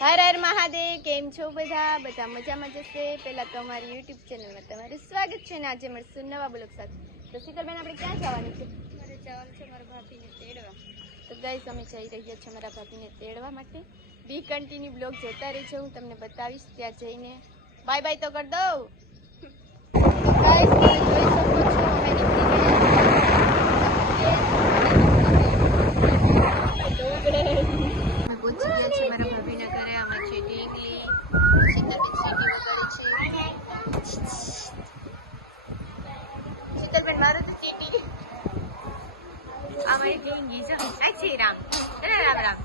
હર હર મહાદેવ. કેમ છો બધા? બધા મજામાં જશે. પહેલા તો અમારી યુટ્યુબ ચેનલમાં તમારું સ્વાગત છે ને આજે મળશું નવા બ્લોગ સાથે. તો શીતલબેન આપણે ક્યાં જવાનું છે? મારે જવાનું છે મારા ભાભીને તેડવા. તો ગાઈસ અમે જઈ રહ્યા છીએ મારા ભાભીને તેડવા માટે. બી કન્ટિન્યુ બ્લોગ જોતા રહેજો, હું તમને બતાવીશ ત્યાં જઈને. બાય બાય તો કરી દઉં. ગાઈસ તમે જોઈ શકો છો અમે નીકળી પહોંચી ગયા છે મારા ભાભીના ઘરે. આમાં છે ઢીંગલી, શીતલબેન સીટી વગાડે છે. શીતલબેન મારો તો સીટી. આ મારી ઢીંગી છે. આ છે રામ. રામ રામ.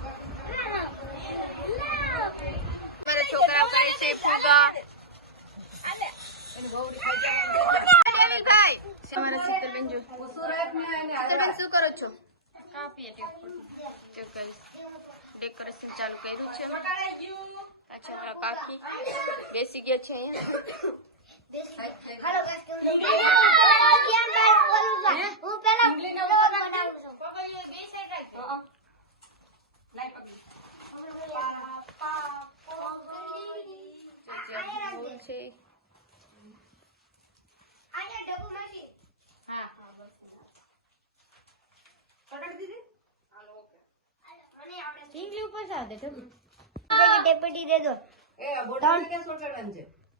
મારા છોકરાઓ કરે છે ફુગા. ભાઈ તમારા શીતલબેન જો. શીતલબેન શું કરો છો? કાપીએ ડેકોરેશન ચાલુ કર્યું છે. અચ્છા મારા કાકી બેસી ગયા છે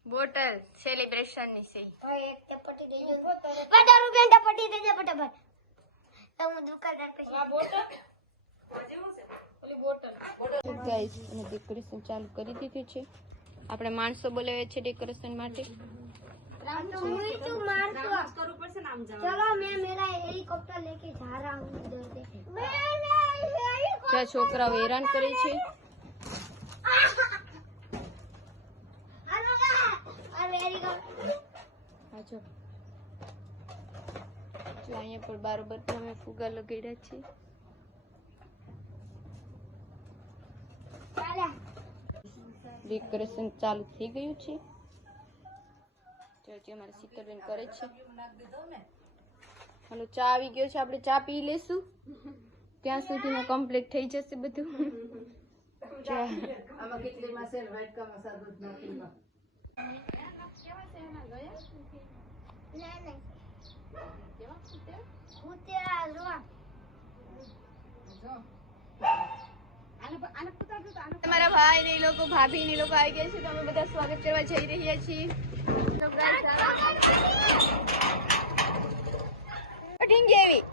બોટલ સેલિબ્રેશન ની છે. ડેકોરેશન ચાલુ કરી દીધું છે. આપણે માણસો બોલાવે છે ડેકોરેશન માટે. ત્યાં છોકરાઓ હેરાન કરે છે. અહીંયા પણ બરોબર અમે ફુગા લગાડ્યા છે. ડેકોરેશન ચાલુ થઈ ગયું છે. અમારે શીતલબેન કરે છે. હાલો ચા આવી ગયો છે, આપણે ચા પી લેશું. ત્યાં સુધીમાં કમ્પ્લીટ થઈ જશે બધું. તમારા ભાઈ ને લોકો ભાભી ને લોકો આવી ગયા છે, તો અમે બધા સ્વાગત કરવા જઈ રહ્યા છીએ. ઢીંગી એવી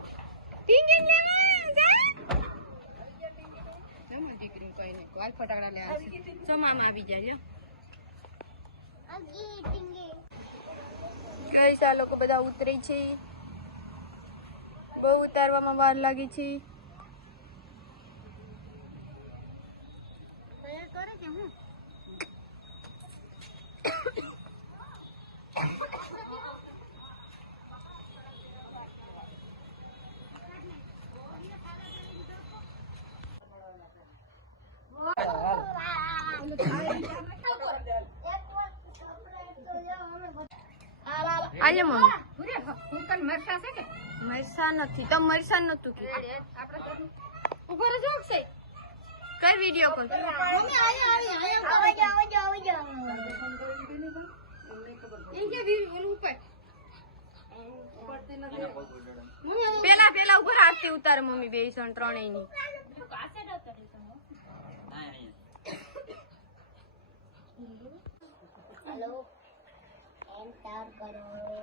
ફટાકડા લે મામા આવી જાય. આ લોકો બધા ઉતરે છે. બહુ ઉતારવામાં વાર લાગે છે. આજે મરસા નથી તો મરસા નતું કઈ વિડીયો કોલ પેલા ઉપર આરતી ઉતારે મમ્મી 2 3 ની.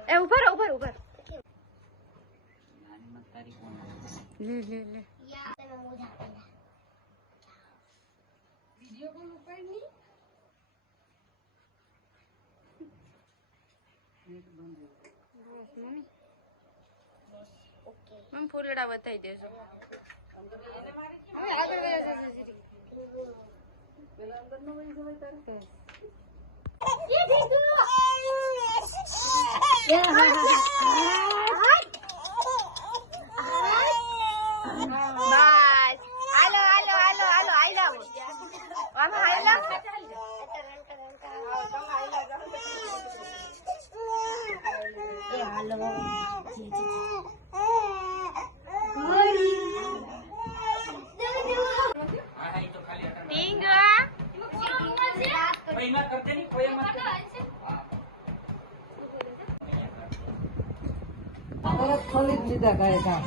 એ ઉભર લે વિડિયો કોલ ઉપર ની મમ્મી ફૂલડા બતાવી દેજો. તરત ખોલી જ લીધા ગાય કામ.